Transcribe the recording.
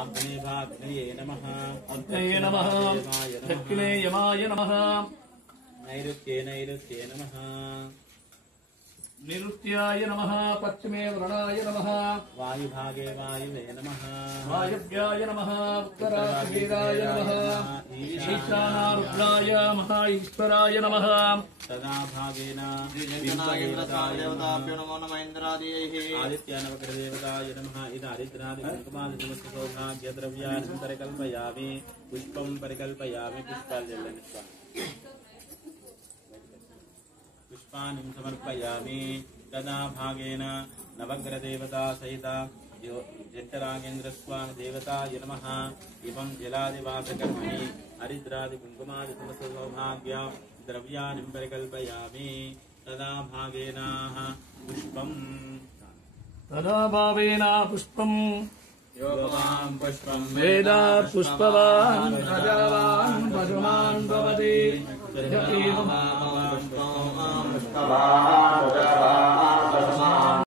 आग्नेयाग्नये नमः अग्नये नमः दक्षिणे यमाय नमः नैऋत्ये नैऋत्ये नमः निरुत्याय नमः पश्चिमे वरुणाय नमः वायुभागे वायुवे नमः वायव्याय नमः उत्तराभिराय नमः ईशानारुद्राय महाईश्वराय नमः तदा भागेन देवताभ्यो नमो नमः इन्द्रादीः आदित्यानवग्रदेवताय नमः इदारिद्रादिकुङ्कुमादिनमस्य सौभाग्यद्रव्याणि परिकल्पयामि पुष्पं परिकल्पयामि पुष्पाणि समर्पयामि तदा भागेन नवग्रदेवता सहिता जट्टरागेन्द्रस्वामी देवताय नमः इमं जलादिवासकर्मणि हरिद्रादिकुङ्कुमादिसमस्य द्रव्याणि परिकल्पयामि तदा भागेन पुष्पम् तदा भावेन पुष्पम् योगवान् पुष्पं वेदा पुष्पवान् प्रजावान् पशुमान् भवति पुष्पवान्